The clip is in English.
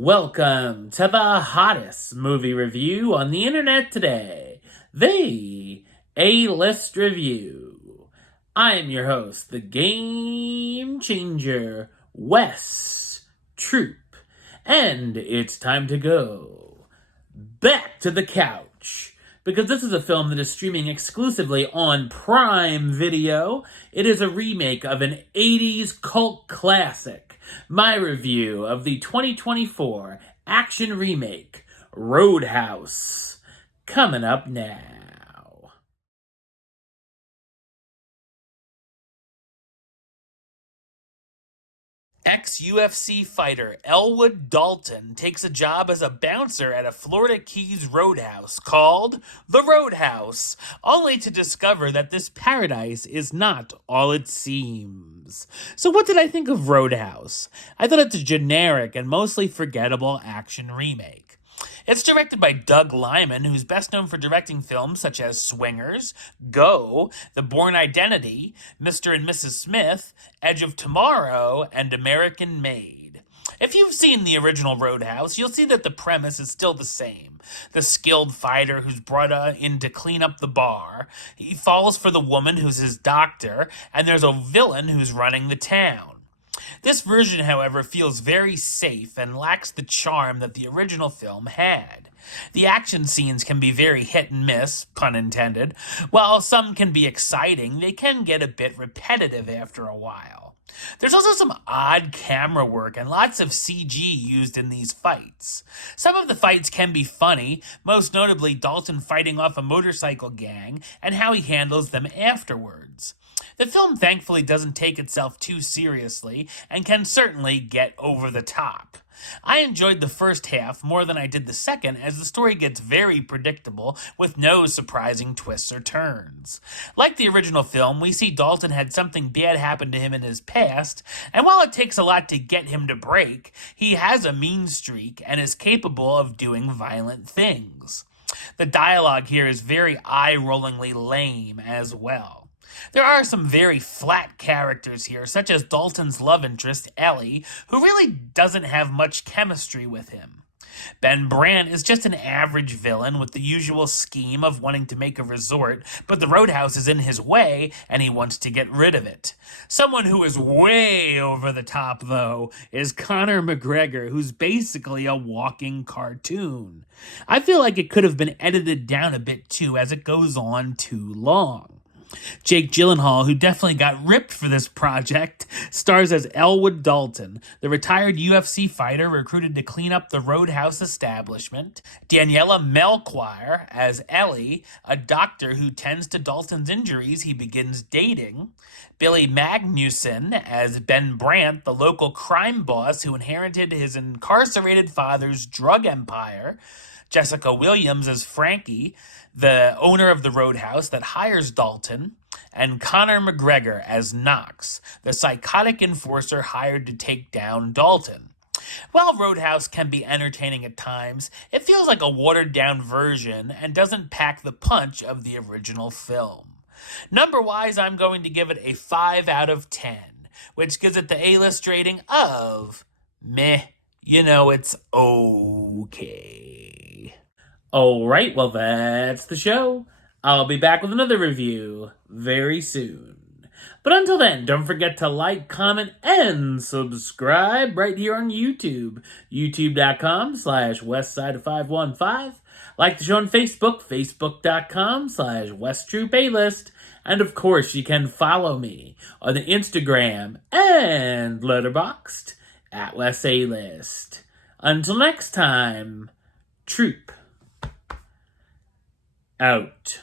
Welcome to the hottest movie review on the internet today, the A-List Review. I am your host, the Game Changer, Wes Troop, and it's time to go back to the couch, because this is a film that is streaming exclusively on Prime Video. It is a remake of an 80s cult classic. My review of the 2024 action remake, Roadhouse, coming up now. Ex-UFC fighter Elwood Dalton takes a job as a bouncer at a Florida Keys roadhouse called the Roadhouse, only to discover that this paradise is not all it seems. So what did I think of Roadhouse? I thought it's a generic and mostly forgettable action remake. It's directed by Doug Liman, who's best known for directing films such as Swingers, Go, The Bourne Identity, Mr. and Mrs. Smith, Edge of Tomorrow, and American Made. If you've seen the original Roadhouse, you'll see that the premise is still the same. The skilled fighter who's brought in to clean up the bar, he falls for the woman who's his doctor, and there's a villain who's running the town. This version, however, feels very safe and lacks the charm that the original film had. The action scenes can be very hit and miss, pun intended. While some can be exciting, they can get a bit repetitive after a while. There's also some odd camera work and lots of CG used in these fights. Some of the fights can be funny, most notably Dalton fighting off a motorcycle gang and how he handles them afterwards. The film thankfully doesn't take itself too seriously and can certainly get over the top. I enjoyed the first half more than I did the second, as the story gets very predictable with no surprising twists or turns. Like the original film, we see Dalton had something bad happen to him in his past, and while it takes a lot to get him to break, he has a mean streak and is capable of doing violent things. The dialogue here is very eye-rollingly lame as well. There are some very flat characters here, such as Dalton's love interest, Ellie, who really doesn't have much chemistry with him. Ben Brandt is just an average villain with the usual scheme of wanting to make a resort, but the roadhouse is in his way and he wants to get rid of it. Someone who is way over the top, though, is Conor McGregor, who's basically a walking cartoon. I feel like it could have been edited down a bit too, as it goes on too long. Jake Gyllenhaal, who definitely got ripped for this project, stars as Elwood Dalton, the retired UFC fighter recruited to clean up the Roadhouse establishment. Daniela Melchior as Ellie, a doctor who tends to Dalton's injuries he begins dating. Billy Magnuson as Ben Brandt, the local crime boss who inherited his incarcerated father's drug empire. Jessica Williams as Frankie, the owner of the roadhouse that hires Dalton, and Conor McGregor as Knox, the psychotic enforcer hired to take down Dalton. While Roadhouse can be entertaining at times, it feels like a watered-down version and doesn't pack the punch of the original film. Number-wise, I'm going to give it a 5 out of 10, which gives it the A-list rating of meh. It's okay. Alright, well that's the show. I'll be back with another review very soon. But until then, don't forget to like, comment, and subscribe right here on YouTube. youtube.com/westside515. Like the show on Facebook, facebook.com/westtroupaylist. And of course, you can follow me on the Instagram and Letterboxd at WesAList. Until next time, Troop out.